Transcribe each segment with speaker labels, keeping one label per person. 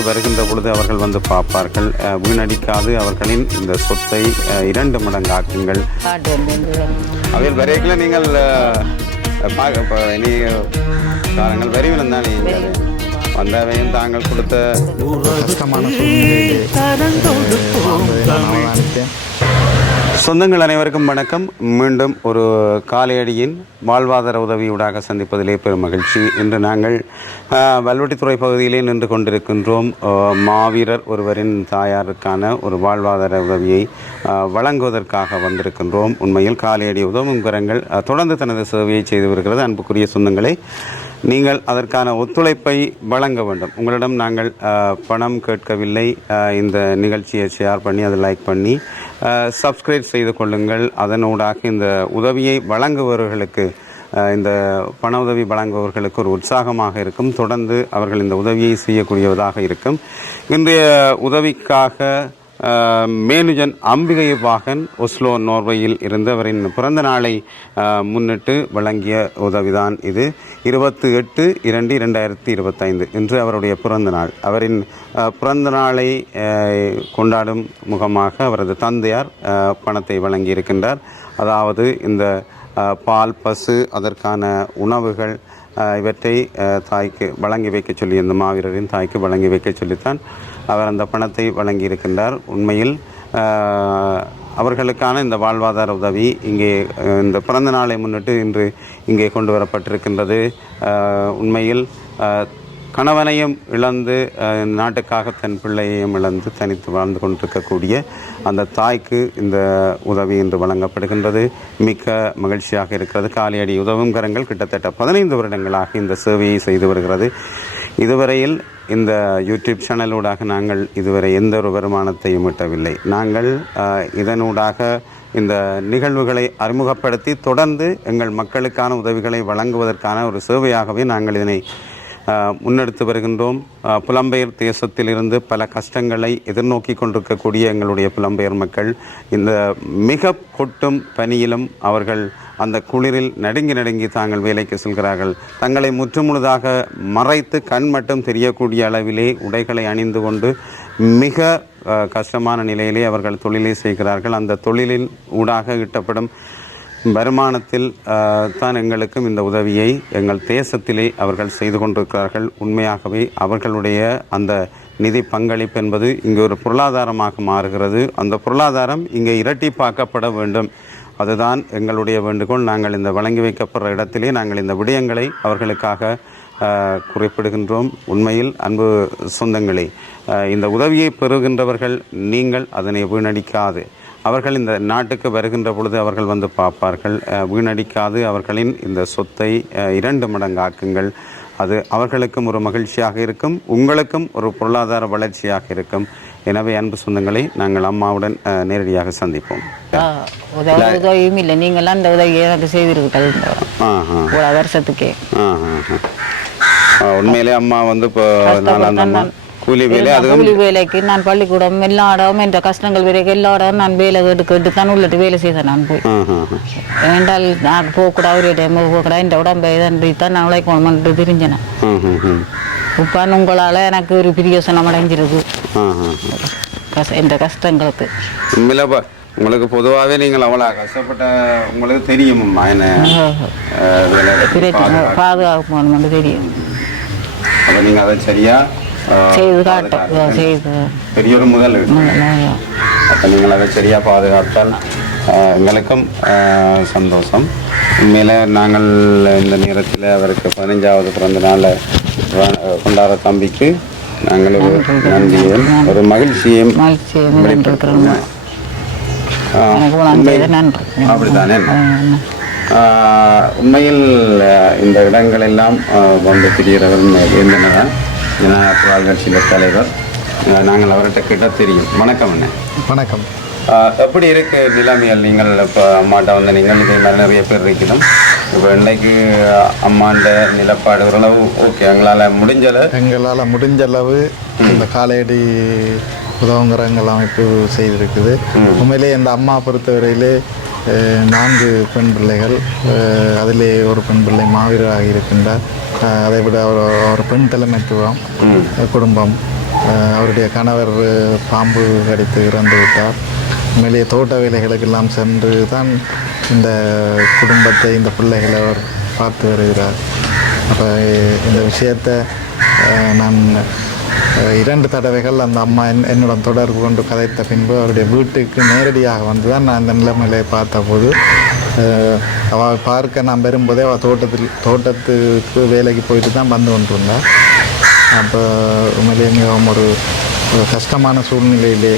Speaker 1: நாட்டுக்கு வருகின்ற பொழுது அவர்கள் வந்து பார்ப்பார்கள். வீணடிக்காது அவர்களின் இந்த சொத்தை இரண்டு
Speaker 2: இங்கு வந்து.
Speaker 1: அவையில் வரைக்கும் நீங்கள் காலங்கள் வரிவிலும் தான் நீங்கள் வந்தவையும் தாங்கள் கொடுத்த
Speaker 3: கஷ்டமான
Speaker 1: சொந்தங்கள் அனைவருக்கும் வணக்கம். மீண்டும் ஒரு காலையடியின் வாழ்வாதார உதவியூடாக சந்திப்பதிலே பெரும் மகிழ்ச்சி. இன்று நாங்கள் வல்வெட்டித்துறை பகுதியிலே நின்று கொண்டிருக்கின்றோம். மாவீரர் ஒருவரின் தாயாருக்கான ஒரு வாழ்வாதார உதவியை வழங்குவதற்காக வந்திருக்கின்றோம். உண்மையில் காலையடி உதவும் கரங்கள் தொடர்ந்து தனது சேவையை செய்து வருகிறது அன்புக்குரிய சொந்தங்களை நீங்கள் அதற்கான ஒத்துழைப்பை வழங்க வேண்டும். உங்களிடம் நாங்கள் பணம் கேட்கவில்லை. இந்த நிகழ்ச்சியை ஷேர் பண்ணி அதை லைக் பண்ணி சப்ஸ்கிரைப் செய்து கொள்ளுங்கள். அதனூடாக இந்த உதவியை வழங்குபவர்களுக்கு இந்த பண உதவி வழங்குபவர்களுக்கு ஒரு உற்சாகமாக இருக்கும். தொடர்ந்து அவர்கள் இந்த உதவியை செய்யக்கூடியவதாக இருக்கும். இன்றைய உதவிக்காக மேனுஜன் அம்பிகை வாகன் ஒஸ்லோ நோர்வேயில் இருந்து அவரின் பிறந்த நாளை முன்னிட்டு வழங்கிய உதவிதான் இது. இருபத்தி எட்டு இரண்டு இரண்டாயிரத்தி இருபத்தைந்து இன்று அவருடைய பிறந்த நாள். அவரின் பிறந்த நாளை கொண்டாடும் முகமாக அவரது தந்தையார் பணத்தை வழங்கியிருக்கின்றார். அதாவது இந்த பால் பசு அதற்கான உணவுகள் இவற்றை தாய்க்கு வழங்கி வைக்க சொல்லி இந்த மாவீரரின் தாய்க்கு வழங்கி வைக்க சொல்லித்தான் அவர் அந்த பணத்தை வழங்கியிருக்கின்றார். உண்மையில் அவர்களுக்கான இந்த வாழ்வாதார உதவி இங்கே இந்த பிறந்த நாளை முன்னிட்டு இன்று இங்கே கொண்டு வரப்பட்டிருக்கின்றது. உண்மையில் கணவனையும் இழந்து நாட்டுக்காக தன் பிள்ளையையும் இழந்து தனித்து வாழ்ந்து கொண்டிருக்கக்கூடிய அந்த தாய்க்கு இந்த உதவி இன்று வழங்கப்படுகின்றது. மிக்க மகிழ்ச்சியாக இருக்கிறது. காலியடி உதவும் கரங்கள் கிட்டத்தட்ட பதினைந்து வருடங்களாக இந்த சேவையை செய்து வருகிறது. இதுவரையில் இந்த யூடியூப் சேனலூடாக நாங்கள் இதுவரை எந்த ஒரு வருமானத்தையும் ஈட்டவில்லை. நாங்கள் இதனூடாக இந்த நிகழ்வுகளை அறிமுகப்படுத்தி தொடர்ந்து எங்கள் மக்களுக்கான உதவிகளை வழங்குவதற்கான ஒரு சேவையாகவே நாங்கள் இதனை முன்னெடுத்து வருகின்றோம். புலம்பெயர் தேசத்திலிருந்து பல கஷ்டங்களை எதிர்நோக்கி கொண்டிருக்கக்கூடிய எங்களுடைய புலம்பெயர் மக்கள் இந்த மிக கொட்டும் பனியிலும் அவர்கள் அந்த குளிரில் நடுங்கி நடுங்கி தாங்கள் வேலைக்கு செல்கிறார்கள். தங்களை முற்றுமுழுதாக மறைத்து கண் மட்டும் தெரியக்கூடிய அளவிலே உடைகளை அணிந்து கொண்டு மிக கஷ்டமான நிலையிலே அவர்கள் தொழிலை செய்கிறார்கள். அந்த தொழிலில் ஊடாக ஈட்டப்படும் வருமானத்தில் தான் எங்களுக்கும் இந்த உதவியை எங்கள் தேசத்திலே அவர்கள் செய்து கொண்டிருக்கிறார்கள். உண்மையாகவே அவர்களுடைய அந்த நிதி பங்களிப்பு என்பது இங்கே ஒரு பொருளாதாரமாக மாறுகிறது. அந்த பொருளாதாரம் இங்கே இரட்டிப்பாக்கப்பட வேண்டும். அதுதான் எங்களுடைய வேண்டுகோள். நாங்கள் இந்த வழங்கி வைக்கப்படுற இடத்திலே நாங்கள் இந்த விடயங்களை அவர்களுக்காக குறிப்பிடுகின்றோம். உண்மையில் அன்பு சொந்தங்களே இந்த உதவியை பெறுகின்றவர்கள் நீங்கள் அதனை வீணடிக்காது. அவர்கள் இந்த நாட்டுக்கு வருகின்ற பொழுது அவர்கள் வந்து பார்ப்பார்கள். வீணடிக்காது அவர்களின் இந்த சொத்தை இரண்டு மடங்காக்குங்கள் அது அவர்களுக்கும் ஒரு மகிழ்ச்சியாக இருக்கும் உங்களுக்கும் ஒரு பொருளாதார வளர்ச்சியாக இருக்கும். எனவே அன்பு சொந்தங்களை நாங்கள் அம்மாவுடன் நேரடியாக சந்திப்போம்.
Speaker 2: உதவி உதவியும் இல்லை. நீங்களாம் இந்த உதவியை எனக்கு ஒரு வருஷத்துக்கே.
Speaker 1: உண்மையிலே அம்மா வந்து இப்போ நாலாம் அம்மா கூலி வேலை
Speaker 2: கூலி வேலைக்கு நான் பள்ளிக்கூடம் எல்லா இடம் இந்த கஷ்டங்கள் வரைக்கும் எல்லா இடம் நான் வேலை கேட்டு கேட்டு தான் உள்ளட்டு வேலை செய்தேன் நான் போய். ஏண்டால் நான் போகக்கூடாது ஒரு டைம் போகக்கூடாது இந்த உடம்பை இதன்றி தான் நான். உழைக்கணும்னு தெரிஞ்சேன் இப்போ உங்களால் எனக்கு ஒரு பிரியோசனம் அடைஞ்சிருக்கு இந்த கஷ்டங்களுக்கு.
Speaker 1: உண்மையில ப- உங்களுக்கு பொதுவாகவே நீங்கள் அவ்வளோ கஷ்டப்பட்ட உங்களுக்கு தெரியுமம்மா என்ன பாதுகாப்பு.
Speaker 2: தெரியும்.
Speaker 1: அப்ப நீங்கள் அதை சரியா அஹ்,
Speaker 2: செய்து காட்டும். செய்து.
Speaker 1: பெரிய ஒரு முதல் அப்போ நீங்கள் அதை சரியாக பாதுகாத்தால் எங்களுக்கும் சந்தோஷம். உண்மையில் நாங்கள் இந்த நேரத்தில் அவருக்கு பதினஞ்சாவது பிறந்த நாளை கொண்டாட தம்பிக்கு நாங்கள் ஒரு நன்றியும் ஒரு மகிழ்ச்சியும் அப்படித்தானே? உண்மையில் இந்த இடங்கள் எல்லாம் வந்து திடீரவர் வேந்தனர் ஜனநாயக கட்சியில் தலைவர். நாங்கள் அவர்கிட்ட கிட்ட தெரியும். வணக்கம் அண்ணே.
Speaker 3: வணக்கம்.
Speaker 1: எப்படி இருக்கு நிலைமைகள் நீங்கள் இப்போ அம்மாட்ட வந்து நீங்கள் இதே மாதிரி நிறைய பேர் இருக்கணும் இப்போ இன்னைக்கு அம்மாண்ட நிலப்பாடு ஓரளவு ஓகே. எங்களால் முடிஞ்சலை
Speaker 3: எங்களால் முடிஞ்ச அளவு இந்த காலையடி உதவுங்கிறங்கள் அமைப்பு செய்திருக்குது. உண்மையிலே இந்த அம்மா பொறுத்தவரையிலே நான்கு பெண் பிள்ளைகள் அதிலே ஒரு பெண் பிள்ளை மாவீரராக இருக்கின்றார். அஹ், அதை விட அவர் அவர் பெண் தலைமைத்துவம் குடும்பம். அவருடைய கணவர் பாம்பு கடித்து இறந்து விட்டார். உண்மையிலேயே தோட்ட வேலைகளுக்கெல்லாம் சென்று தான் இந்த குடும்பத்தை இந்த பிள்ளைகளை அவர் பார்த்து வருகிறார். அப்போ இந்த விஷயத்தை நான் இரண்டு தடவைகள் அந்த அம்மா என் என்னுடன் தொடர்பு கொண்டு கதைத்த பின்பு அவருடைய வீட்டுக்கு நேரடியாக வந்து தான் நான் அந்த நிலைமையிலே பார்த்தபோது அவள் பார்க்க நான் வரும்போதே அவள் தோட்டத்தில் தோட்டத்துக்கு வேலைக்கு போயிட்டு தான் வந்து கொண்டிருந்தாள் அப்போ உண்மையிலேயே மிகவும் ஒரு ஒரு கஷ்டமான சூழ்நிலையிலே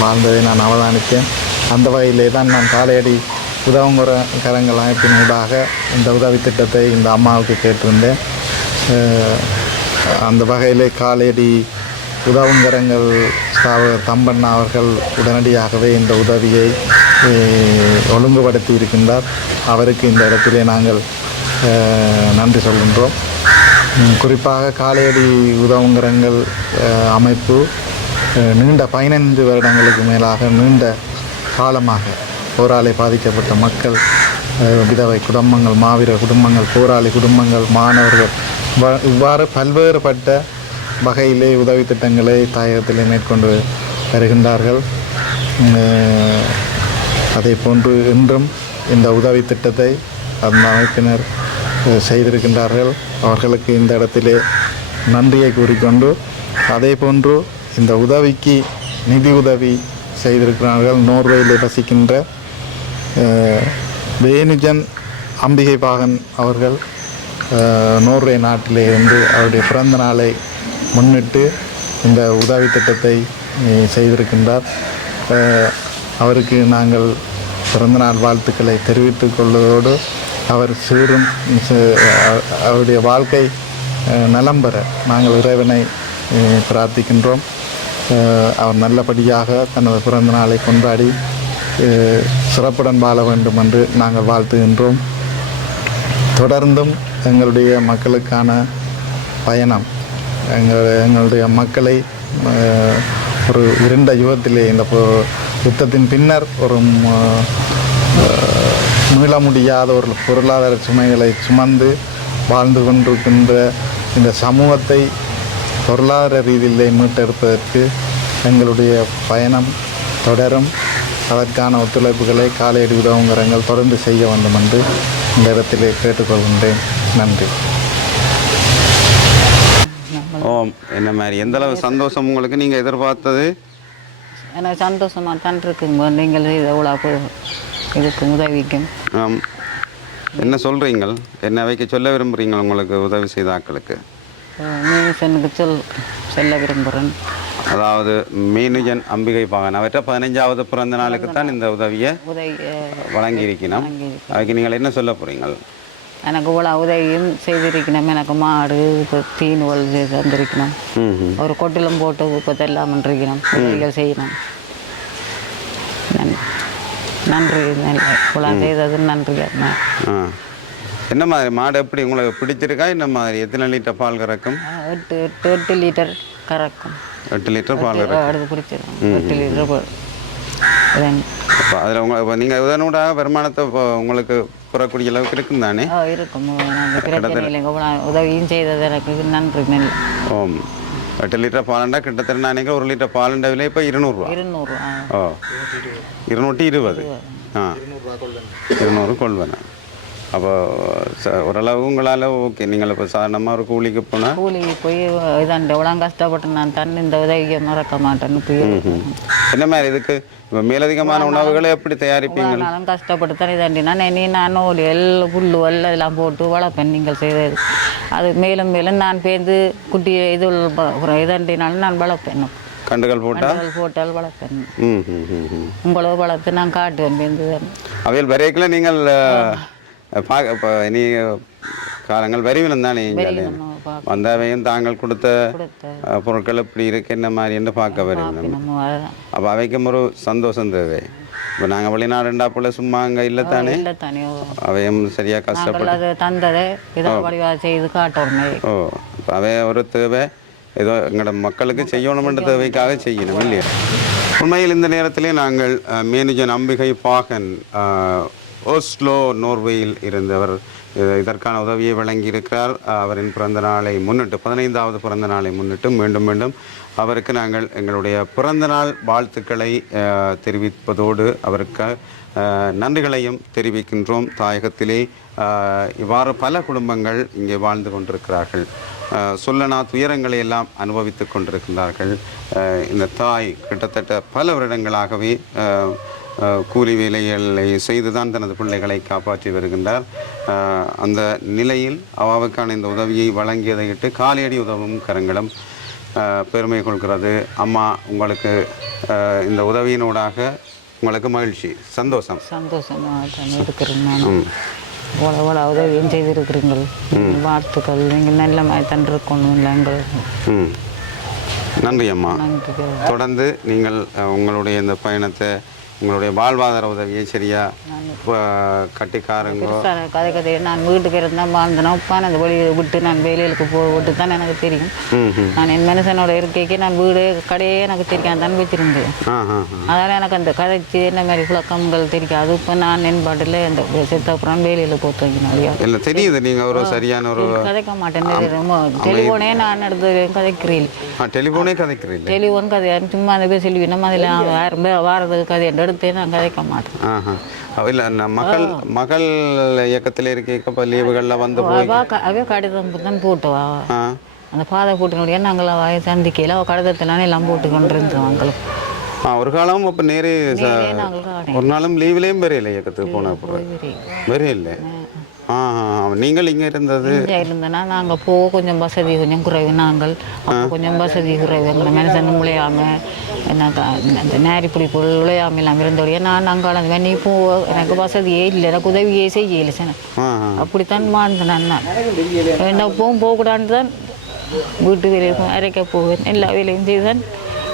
Speaker 3: வாழ்ந்ததை நான் அவதானித்தேன். அந்த வகையிலே தான் நான் காலையடி உதவுங்கிற கரங்கள் அமைப்பின் ஊடாக இந்த உதவி திட்டத்தை இந்த அம்மாவுக்கு கேட்டிருந்தேன். அந்த வகையிலே காலையடி உதவுங்கரங்கள் ஸ்தாபகர் தம்பண்ணா அவர்கள் உடனடியாகவே இந்த உதவியை ஒழுங்குபடுத்தி இருக்கின்றார். அவருக்கு இந்த இடத்திலே நாங்கள் நன்றி சொல்கின்றோம். குறிப்பாக காலையடி உதவுங்கரங்கள் அமைப்பு நீண்ட பதினைந்து வருடங்களுக்கு மேலாக நீண்ட காலமாக போராலே பாதிக்கப்பட்ட மக்கள் விதவை குடும்பங்கள் மாவீர குடும்பங்கள் போராளி குடும்பங்கள் மாணவர்கள் இவ்வாறு பல்வேறுபட்ட வகையிலே உதவி திட்டங்களை தாயகத்திலே மேற்கொண்டு வருகின்றார்கள். அதே போன்று இன்றும் இந்த உதவி திட்டத்தை அந்த அமைப்பினர் செய்திருக்கின்றார்கள். அவர்களுக்கு இந்த இடத்திலே நன்றியை கூறிக்கொண்டு அதே போன்று இந்த உதவிக்கு நிதி உதவி செய்திருக்கிறார்கள். நோர்வேயில் வசிக்கின்ற வேணுஜன் அம்பிகை பாகன் அவர்கள் நோர்வே நாட்டிலே இருந்து அவருடைய பிறந்த நாளை முன்னிட்டு இந்த உதவி திட்டத்தை செய்திருக்கின்றார். அவருக்கு நாங்கள் பிறந்தநாள் வாழ்த்துக்களை தெரிவித்துக் கொள்வதோடு அவர் சீரும் ச- அவருடைய வாழ்க்கை நலம் பெற நாங்கள் இறைவனை பிரார்த்திக்கின்றோம். அவர் நல்லபடியாக தனது பிறந்த நாளை கொண்டாடி சிறப்புடன் வாழ வேண்டும் என்று நாங்கள் வாழ்த்துகின்றோம். தொடர்ந்தும் எங்களுடைய மக்களுக்கான பயணம் எங்கள் எங்களுடைய மக்களை ஒரு இருண்ட யுகத்திலே இந்த யுத்தத்தின் பின்னர் ஒரு மீள முடியாத ஒரு பொருளாதார சுமைகளை சுமந்து வாழ்ந்து கொண்டிருக்கின்ற இந்த சமூகத்தை பொருளாதார ரீதியிலே மீட்டெடுப்பதற்கு எங்களுடைய பயணம் தொடரும். அதற்கான ஒத்துழைப்புகளை காலையடி உதவுங்கிறங்கள் தொடர்ந்து செய்ய வேண்டும் என்று இந்த இடத்திலே கேட்டுக்கொள்கின்றேன். நன்றி.
Speaker 1: ஓ என்ன மாதிரி? எந்தளவு சந்தோஷம் உங்களுக்கு நீங்கள் எதிர்பார்த்தது?
Speaker 2: எனக்கு சந்தோஷமாக தான் இருக்குங்க. நீங்கள் எவ்வளோ இதுக்கு உதவிக்கும்
Speaker 1: ஆம். என்ன சொல்கிறீங்கள் என்ன வைக்க சொல்ல விரும்புகிறீங்க உங்களுக்கு உதவி செய்த ஆட்களுக்கு?
Speaker 2: மியூசியனுக்கு சொல் செல்ல விரும்புகிறேன்
Speaker 1: அதாவது மீனுஜன் அம்பிகை பாகன் அவற்றை பதினஞ்சாவது பிறந்த நாளுக்கு தான் இந்த உதவியை வழங்கியிருக்கணும் அதுக்கு நீங்கள் என்ன சொல்ல போகிறீங்கள்
Speaker 2: எனக்கு இவ்வளோ உதவியும் செய்திருக்கணும். எனக்கு மாடு இப்போ தீனுவல் தந்திருக்கணும்.
Speaker 1: ம் ம்
Speaker 2: ஒரு கொட்டிலும் போட்டு இப்போ தெல்லாம் இருக்கணும் உதவிகள் செய்யணும். நன்றி. இவ்வளோ செய்தது நன்றி
Speaker 1: என்ன மாதிரி மாடு எப்படி உங்களுக்கு பிடிச்சிருக்கா? என்ன மாதிரி? எத்தனை லிட்டர் பால் கறக்கும்?
Speaker 2: எட்டு எட்டு எட்டு லிட்டர் கறக்கும்.
Speaker 1: எட்டு லிட்டர் பால் கறக்கும்.
Speaker 2: பிடிச்சிடும் எட்டு லிட்டர் போ- இதாங்க.
Speaker 1: அப்போ அதில் உங்க இப்போ நீங்கள் இதனூடாக வருமானத்தை இப்போ உங்களுக்கு பெறக்கூடிய அளவுக்கு இருக்கும் தானே?
Speaker 2: ஆ, இருக்கும். உதவியும் செய்தது எனக்கு நன்றி நெல்
Speaker 1: ஓம். எட்டு லிட்டர் பாலண்டா கிட்டத்தட்ட நான் ஒரு லிட்டர் பாலண்ட விலை இப்போ இருநூறுவா.
Speaker 2: இருநூறு ஆ.
Speaker 1: ஓ. இருநூற்றி இருபது. ஆ. இருநூறு கொள்வன. அப்போ ஓரளவு உங்களால் ஓகே. நீங்கள் இப்போ சாதாரணமாக ஒரு கூலிக்கு போனால்
Speaker 2: கூலி போய் இதாண்ட எவ்வளோ கஷ்டப்பட்டு நான் தன் இந்த உதவியை மறக்க மாட்டேன்னு போய்
Speaker 1: என்ன மாதிரி இதுக்கு? இப்போ மேலதிகமான உணவுகளை எப்படி தயாரிப்பீங்க?
Speaker 2: நாளும் கஷ்டப்பட்டு தான் இதாண்டி நான் நீ நான் ஒரு எல்லாம் புல்லு வெள்ளம் இதெல்லாம் போட்டு வளர்ப்பேன் நீங்கள் செய்தது. அது மேலும் மேலும் நான் பேர்ந்து குட்டி இது இதாண்டினாலும் நான் வளர்ப்பேன்.
Speaker 1: கண்டுகள் போட்டால்
Speaker 2: போட்டால் வளர்ப்பேன். உங்களை வளர்த்து நான் காட்டுவேன் பேருந்து.
Speaker 1: அவையில் வரைக்குள்ள நீங்கள் பார்க்க இப்போ இனி காலங்கள் வரிவினம் தானே
Speaker 2: நம்ம பார்க்க
Speaker 1: வந்த அவையும் தாங்கள் கொடுத்த பொருட்கள் எப்படி இருக்கு என்ன மாதிரி என்று பார்க்க
Speaker 2: அதான்
Speaker 1: அப்போ அவைக்கும் ஒரு சந்தோஷம் தேவை. இப்போ நாங்கள் வெளிநாடுண்டா போல சும்மா அங்கே இல்லை தானே அவையும் சரியாக கஷ்டப்பட்டு
Speaker 2: தந்ததை ஏதோ வடிவாக செய்து காட்டணுமே
Speaker 1: ஓ இப்போ அவை ஒரு தேவை. ஏதோ எங்களோட மக்களுக்கு செய்யணுமென்ற தேவைக்காக செய்யணும் இல்லையா? உண்மையில் இந்த நேரத்திலே நாங்கள் அஹ், மேனுஜன் அம்பிகை பாகன் ஓஸ்லோ நோர்வேயில் இருந்தவர் இதற்கான உதவியை வழங்கியிருக்கிறார். அவரின் பிறந்த நாளை முன்னிட்டு பதினைந்தாவது பிறந்த நாளை முன்னிட்டு மீண்டும் மீண்டும் அவருக்கு நாங்கள் எங்களுடைய பிறந்தநாள் வாழ்த்துக்களை தெரிவிப்பதோடு அவருக்கு நன்றிகளையும் தெரிவிக்கின்றோம். தாயகத்திலே இவ்வாறு பல குடும்பங்கள் இங்கே வாழ்ந்து கொண்டிருக்கிறார்கள். சொல்லனா துயரங்களை எல்லாம் அனுபவித்துக் கொண்டிருக்கின்றார்கள். இந்த தாய் கிட்டத்தட்ட பல வருடங்களாகவே கூலி வேலைகளை செய்துதான் தனது பிள்ளைகளை காப்பாற்றி வருகின்றார். அந்த நிலையில் அவாவுக்கான இந்த உதவியை வழங்கியதையிட்டு காலையடி உதவும் கரங்களும் பெருமை கொள்கிறது. அம்மா உங்களுக்கு இந்த உதவியினூடாக உங்களுக்கு மகிழ்ச்சி சந்தோஷம்.
Speaker 2: சந்தோஷமாக தான் இருக்கிறேன் நான். இவ்வளோ உதவியும் செய்திருக்கிறீங்கள் வாழ்த்துக்கள். நீங்கள் நல்ல மாதிரி
Speaker 1: ம். நன்றி அம்மா. தொடர்ந்து நீங்கள் உங்களுடைய இந்த பயணத்தை உங்களுடைய வாழ்வாதார உதவியை சரியா அஹ், கட்டிக்காரங்கோ
Speaker 2: பெருசாக கதை கதையை நான் வீட்டுக்கு இருந்தால் வாழ்ந்தேன் உப்பான அந்த வழியை விட்டு நான் வேலைகளுக்கு போய் விட்டு தான் எனக்கு தெரியும். நான் என் மனுஷனோட இருக்கைக்கு நான் வீடு கடையே எனக்கு தெரியும் தான் வச்சிருந்தேன். அதனால் எனக்கு அந்த கதைச்சு என்ன மாதிரி விளக்கங்கள் தெரியாது இப்போ நான் என் பாட்டில் இந்த செத்தப்புறம் வேலையில் போட்டு வைக்கணும்
Speaker 1: இல்லை தெரியுது நீங்கள் ஒரு சரியான ஒரு
Speaker 2: கதைக்க மாட்டேன் டெலிஃபோனே நான் எடுத்து கதைக்கிறேன்.
Speaker 1: டெலிஃபோனே கதைக்கிறீங்க
Speaker 2: டெலிஃபோன் கதை சும்மா அந்த பேர் செல்வினம் அதில் வாரதுக்கு கதை எடுத்தே நான் கதைக்க மாட்டேன்.
Speaker 1: ஆஹா. இல்லை நான் மகள் மகள் இயக்கத்தில் இருக்க இப்போ லீவுகளில் வந்து
Speaker 2: அவ கடிதம் தான் போட்டுவா அந்த பாதை போட்டினுடைய நாங்கள் சந்திக்கையில் அவள் கடிதத்தினால எல்லாம் போட்டு கொண்டு இருந்தோம் அவங்களுக்கு
Speaker 1: ஆ ஒரு காலம் இப்போ நேரே
Speaker 2: நாங்கள்.
Speaker 1: ஒரு நாளும் லீவ்லேயும் பெரியல இயக்கத்துக்கு போன அப்புறம் ஆ. நீங்கள் இங்கே இருந்தது?
Speaker 2: இங்கே இருந்தேன்னா நாங்கள் போக கொஞ்சம் வசதி கொஞ்சம் குறைவு. நாங்கள் அப்போ கொஞ்சம் வசதி குறைவு. எங்களை மனுஷன் உழையாமல் எனக்கு அந்த நேரி பிடிப்பு உழையாமல் இல்லாமல் இருந்தோடைய நான் அங்கே அந்த நீ போ எனக்கு வசதியே இல்லை எனக்கு உதவியே செய்யலை சார் அப்படித்தான் வாழ்ந்தேன் நான் என்ன போகும் போகக்கூடாதுன்னு தான் வீட்டு வேலைக்கும் அரைக்க போவேன் எல்லா வேலையும் செய்து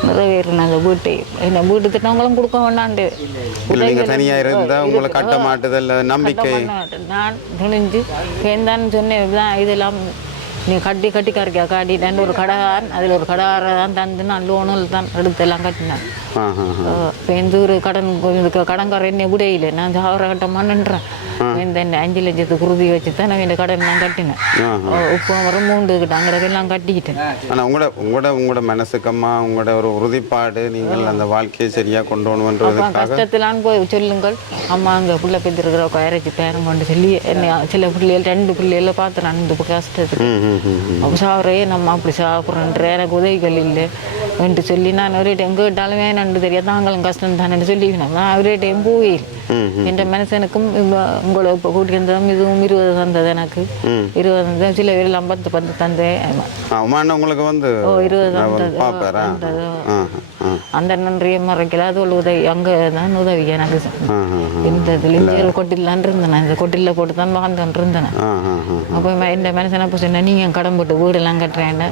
Speaker 2: நிறைவேறணும் அந்த வீட்டை. இந்த வீட்டு திட்டங்களும் கொடுக்க வேண்டாண்டு.
Speaker 1: இல்லை நீங்கள் தனியாக இருந்தால் உங்களை கட்ட மாட்டுதல் நம்பிக்கை.
Speaker 2: நான் துணிஞ்சு பேந்தான் சொன்னேன். இதெல்லாம் நீ கட்டி கட்டி கறிக்கா காட்டிட்டேன் ஒரு கடைக்காரன் அதில் ஒரு கடைக்காரரை தான் தந்து நான் லோனில் தான் எடுத்து எல்லாம் கட்டினேன். இப்போ எந்த ஒரு கடன் இதுக்கு கடன்காரன் என்ன விடையில நான் சாவர கட்டமான்ன்றேன் இந்த அஞ்சு லட்சத்துக்கு உறுதி வச்சு தான் நான் இந்த கடன் நான் கட்டினேன். இப்போ வர மூன்று கிட்ட அங்கடக்கெல்லாம் கட்டிக்கிட்டேன்.
Speaker 1: ஆனால் உங்களோட உங்களோட உங்களோட மனசுக்கம்மா உங்களோட ஒரு உறுதிப்பாடு நீங்கள் அந்த வாழ்க்கையை சரியாக கொண்டு
Speaker 2: அப்போ
Speaker 1: வரணுன்றதுக்காக
Speaker 2: கஷ்டத்திலான்னு போய் சொல்லுங்கள். அம்மா அங்கே பிள்ளை பெற்றிருக்கிற கயரைச்சி பேரம் கொண்டு சொல்லி என்ன சில பிள்ளைகள் ரெண்டு பிள்ளைகள பார்த்து நான் இந்த கஷ்டத்துக்கு. அப்போ சாப்பிட்றே நம்ம அப்படி சாப்பிட்றேன்ற எனக்கு உதவிகள் இல்லை. என்று சொல்லி நான் ஒரேட்ட எங்கே விட்டாலுமே நண்டு தெரியாது. தாங்களும் கஷ்டம் தானே சொல்லி நான் ஒரேட்டையும் போய் என் மனுஷனுக்கும் உங்களை இப்போ கூட்டியிருந்ததும் இதுவும் இருபது தந்தது எனக்கு. இருபது தந்தது. சில பேரெல்லாம் பத்து பத்து தந்தேன்.
Speaker 1: உங்களுக்கு வந்து
Speaker 2: ஓ இருபது தந்தது. அந்த நன்றியை மறைக்கல. அது ஒரு உதவி. அங்கே தான் உதவி எனக்கு. இந்த இங்கே கொட்டிலான் இருந்தேன். இந்த கொட்டில போட்டு தான் வாழ்ந்துட்டு இருந்தேன். அப்போ இந்த மனுஷனை அப்போ சொன்னேன் நீங்கள் கடன் போட்டு வீடெல்லாம் கட்டுறேன்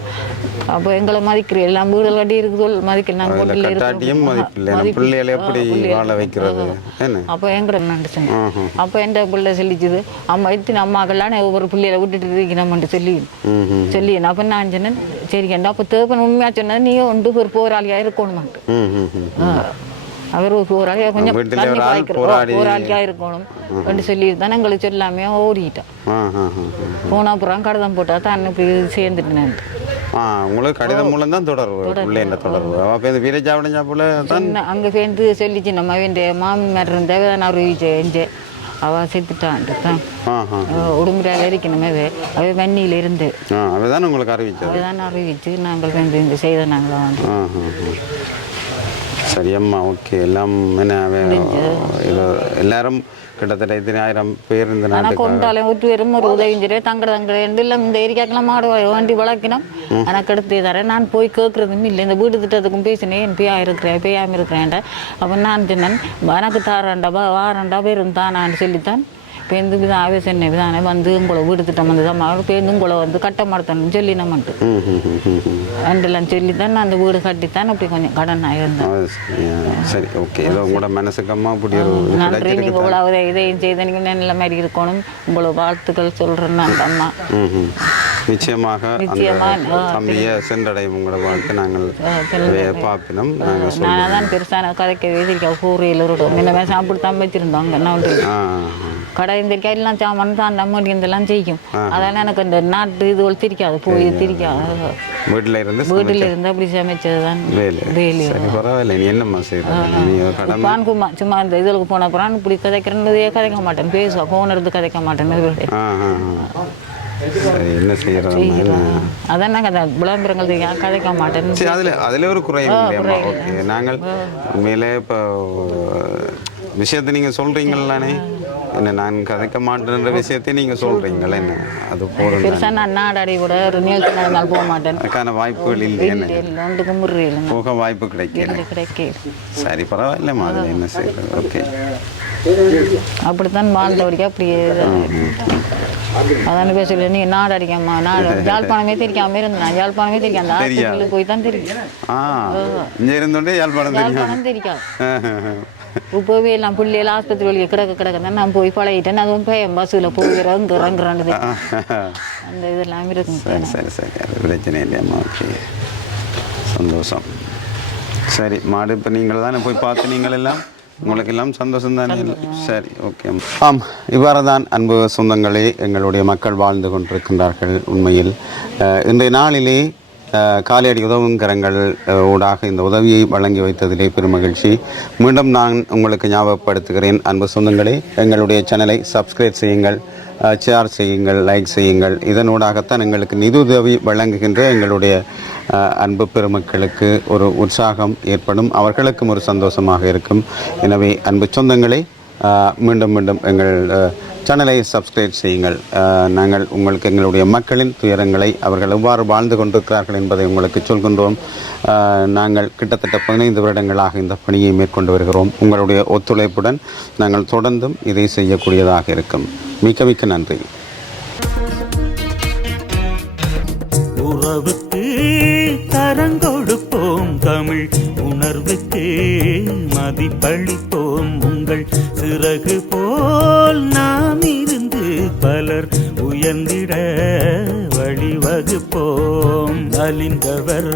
Speaker 2: அப்போ எங்களை மதிக்கிறேன் எல்லாம் வீடு கட்டி இருக்குது
Speaker 1: அதில்
Speaker 2: வீட்டில்
Speaker 1: கட்டாட்டியும் மதிப்பில்லை. பிள்ளைகளை எப்படி வாழ வைக்கிறது?
Speaker 2: அப்போ எங்கட நடிச்சுங்க அப்போ எந்த பிள்ளை சொல்லிச்சுது? அம்மா இத்தனை அம்மாக்கெல்லாம் நான் ஒவ்வொரு பிள்ளைகளை விட்டுட்டு இருக்கணும்னு சொல்லி. சொல்லி அப்போ நான் சொன்னேன் சரி ஏண்டா அப்போ தேப்பன் உண்மையாக சொன்னது நீ ஒன்று ஒரு போராளியாக ஆ. அவர் போராளியாக கொஞ்சம் போராளியாக இருக்கணும் அப்படின்னு சொல்லி தான் எங்களுக்கு சொல்லாமே ஓடிட்டான்
Speaker 1: ஆ ஆ ஆ ஆ.
Speaker 2: போன அப்புறம் கடிதம் போட்டால் தான் இப்படி சேர்ந்துட்டேன்.
Speaker 1: ஆ உங்களுக்கு கடிதம் மூலம் தான் தொடர்பு பிள்ளை என்ன தொடர்பு. அப்போ இந்த வீரஜாவடம் போல தான்.
Speaker 2: அங்கே சேர்ந்து சொல்லிச்சு நம்ம வேண்டிய மாமியார் இருந்தவ தான் அறிவிச்சு எஞ்சே அவள் செத்துட்டான்ட்டு தான். உடுமுறையில் இருக்கணுமே அவ வன்னியில் இருந்து.
Speaker 1: ஆ அதுதான் உங்களுக்கு அறிவிச்சது.
Speaker 2: அவள் தான் அறிவிச்சு நாங்கள் வந்து இந்த செய்த நாங்கள் வந்து.
Speaker 1: ஆ ஆ ஆ. சரி அம்மா ஓகே. எல்லாம் என்ன எல்லாரும் கிட்டத்தட்ட இத்தனை ஆயிரம் பேர் இந்த நாட்டுக்கு
Speaker 2: கொண்டாலும் ஒட்டு வரும் ஒரு உதவியும் சரி தங்கட தங்கட எல்லாம் இந்த ஏரியாக்கெல்லாம் மாடு வண்டி வளர்க்கணும். எனக்கு எடுத்து தரேன் நான் போய் கேட்குறதும் இல்லை. இந்த வீடு திட்டத்துக்கும் பேசினேன் என் பேயா இருக்கிறேன் பேயாமல் இருக்கிறேன்டா. அப்போ நான் சொன்னேன் எனக்கு தாரேன்டா வா வாரேன்டா பேரும் தானான்னு சொல்லித்தான். பேருந்து விதம் ஆவேசனை விதானே வந்து உங்களை வீடு திட்டம் வந்து தான் பேருந்து உங்களை வந்து கட்ட மாட்டேன்னு சொல்லி நம்மன்ட்டு
Speaker 1: ம் ம் ம் ம் ம்
Speaker 2: ரெண்டுலாம் சொல்லி தான் நான் அந்த வீடு கட்டித்தான் அப்படி கொஞ்சம் கடன் ஆயிருந்தேன்
Speaker 1: அது சரி. ஓகே. ஏதோ உங்களோட மனசுக்கம்மா அப்படி
Speaker 2: நன்றி நீங்கள் இவ்வளோ இதையும் செய்த நீங்கள் நல்ல மாதிரி இருக்கணும். உங்களை வாழ்த்துக்கள் சொல்கிறேன் நான் அந்த அம்மா.
Speaker 1: நிச்சயமாக தம்பியை சென்றடையும் உங்களோட வாழ்க்கை. நாங்கள். பார்ப்பினோம். நாங்கள்
Speaker 2: நான் தான் பெருசான கதைக்க எதிர்க்க கூறியில் இருக்கட்டும் இந்த மாதிரி சாப்பிட்டு தான் வச்சிருந்தோம் நான் கடை இந்த கையெல்லாம் சாமான் தான் நம்ம இதெல்லாம் செய்யும். அதெல்லாம் எனக்கு இந்த நாட்டு இது திரிக்காது போய் திரிக்காது.
Speaker 1: வீட்டில் இருந்து
Speaker 2: வீட்டில் இருந்து அப்படி சமைச்சது தான்
Speaker 1: வேலை. பரவாயில்ல நீ என்னம்மா செய்யறது நீ ஒரு கடமை.
Speaker 2: பான் குமா சும்மா இந்த இதுக்கு போன அப்புறம் இப்படி கதைக்கிறேன்னு கதைக்க மாட்டேன். பேசுவேன் ஃபோன் எடுத்து கதைக்க மாட்டேன்
Speaker 1: என்ன செய்யறது
Speaker 2: அதான் நான் கதை விளம்பரங்கள் கதைக்க மாட்டேன்.
Speaker 1: அதில் அதில் ஒரு குறையும் நாங்கள் உண்மையிலே இப்போ விஷயத்தை நீங்கள் சொல்கிறீங்களானே என்ன நான் கதைக்க மாட்டேன்ற விஷயத்தை நீங்கள் சொல்கிறீங்களா என்ன அது போகிறது
Speaker 2: பெருசா நான் நாடாடி கூட ஒரு நிகழ்ச்சி நடந்தால் போக மாட்டேன்
Speaker 1: அதுக்கான வாய்ப்புகள் இல்லை என்ன போக வாய்ப்பு கிடைக்கல
Speaker 2: கிடைக்க
Speaker 1: சரி பரவாயில்லம்மா அதில் என்ன செய்யறது ஓகே
Speaker 2: அப்படித்தான் வாழ்ந்தவடிக்கு அப்படியே அதான் பேசல நீ நாடு அடிக்காமா நாடு யாழ்ப்பாணமே தெரியாம இருந்தேன் யாழ்ப்பாணமே ஹாஸ்பிட்டலுக்கு போய் தான் தெரியும்
Speaker 1: இங்கே இருந்தோண்டே யாழ்ப்பாணம் தெரியும்
Speaker 2: தெரியாது இப்போவே எல்லாம் பிள்ளைகள் ஆஸ்பத்திரி வழியே கிடக்க கிடக்க. நான் போய் பழகிட்டேன். அதுவும் பையன் பஸ்ஸில் போய் இறங்கு இறங்குறான்னு அந்த இதெல்லாம் இருக்குங்க
Speaker 1: சரி சரி சரி. பிரச்சனை இல்லையம்மா ஓகே. சந்தோஷம். சரி மாடு இப்போ நீங்கள் தானே போய் பார்த்து நீங்கள் எல்லாம்? உங்களுக்கு எல்லாம் சந்தோஷம் தானே? சரி ஓகே ஆம் இவ்வாறு தான் அன்பு சொந்தங்களே எங்களுடைய மக்கள் வாழ்ந்து கொண்டிருக்கின்றார்கள் உண்மையில். இன்றைய நாளிலே காலையடி உதவும் கரங்கள் ஊடாக இந்த உதவியை வழங்கி வைத்ததிலே பெருமகிழ்ச்சி மீண்டும் நான் உங்களுக்கு ஞாபகப்படுத்துகிறேன். அன்பு சொந்தங்களே எங்களுடைய சேனலை சப்ஸ்கிரைப் செய்யுங்கள் ஷேர் செய்யுங்கள் லைக் செய்யுங்கள். இதனூடாகத்தான் எங்களுக்கு நிதியுதவி வழங்குகின்ற எங்களுடைய அன்பு பெருமக்களுக்கு ஒரு உற்சாகம் ஏற்படும். அவர்களுக்கும் ஒரு சந்தோஷமாக இருக்கும். எனவே அன்பு சொந்தங்களே மீண்டும் மீண்டும் எங்கள் சேனலை சப்ஸ்கிரைப் செய்யுங்கள். நாங்கள் உங்களுக்கு எங்களுடைய மக்களின் துயரங்களை அவர்கள் எவ்வாறு வாழ்ந்து கொண்டிருக்கிறார்கள் என்பதை உங்களுக்கு சொல்கின்றோம். நாங்கள் கிட்டத்தட்ட பதினைந்து வருடங்களாக இந்த பணியை மேற்கொண்டு வருகிறோம். உங்களுடைய ஒத்துழைப்புடன் நாங்கள் தொடர்ந்தும் இதை செய்யக்கூடியதாக இருக்கும். மிக்க மிக்க நன்றி.
Speaker 4: உறவுக்கு தரங்கொடுப்போம் தமிழ். உணர்வுக்கு மதிப்பளிப்போம் உங்கள் சிறகு போல் நாம் இருந்து பலர் உயர்ந்திட வழிவகுப்போம். அலிந்தவர்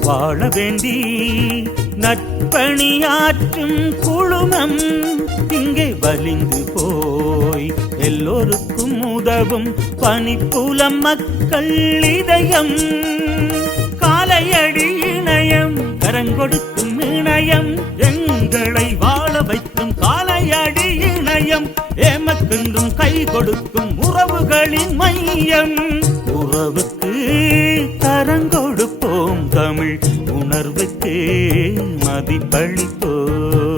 Speaker 4: வாழ வேண்டி நட்பணியாற்றும் குழுமம் இங்கே வலிந்து போய் எல்லோருக்கும் உதவும் பனிப்புலம் மக்கள் இதயம். காலையடி இணையம் கரங்கொடுக்கும் இணையம் எங்களை வாழ வைக்கும் காலையடி இணையம் ஏமக்கின்றும் கை கொடுக்கும் உறவுகளின் மையம். உறவுக்கு கரங்கொடுப்போம் தமிழ் உணர்வுக்கு மதிப்பளிப்போம்.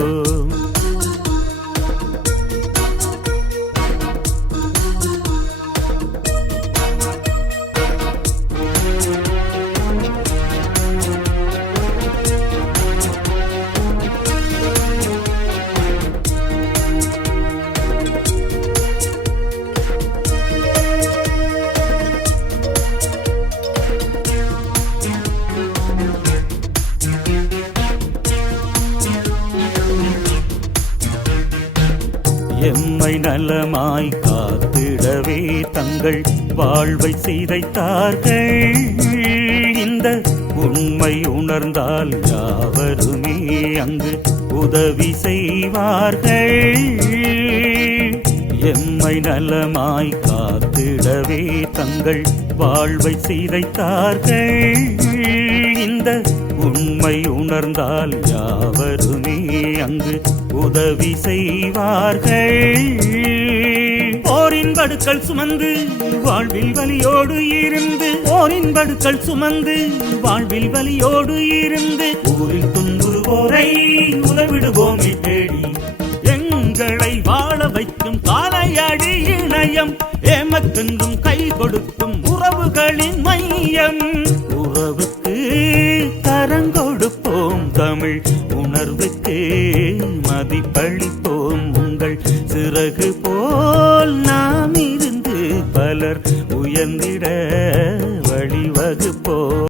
Speaker 4: நம்மை நலமாய் காத்திடவே தங்கள் வாழ்வை சிதைத்தார்கள். இந்த உண்மை உணர்ந்தால் யாவருமே அங்கு உதவி செய்வார்கள். எம்மை நலமாய் காத்திடவே தங்கள் வாழ்வை சிதைத்தார்கள். இந்த உண்மை உணர்ந்தால் யாவருமே அங்கு உதவி செய்வார்கள். போரின் படுக்கள் சுமந்து வாழ்வில் வலியோடு இருந்து போரின் படுக்கள் சுமந்து வாழ்வில் வலியோடு இருந்து ஊரில் துன்புறுவோரை உதவிடுவோமே தேடி. எங்களை வாழ வைக்கும் காலையடி இணையம் ஏமக்கென்றும் கை கொடுக்கும் உறவுகளின் மையம். உறவு கரங்கொடுப்போம் தமிழ் உணர்வுக்கு மதிப்பளிப்போம் உங்கள் சிறகு போல் நாம் இருந்து பலர் உயர்ந்திட வழிவகுப்போம்.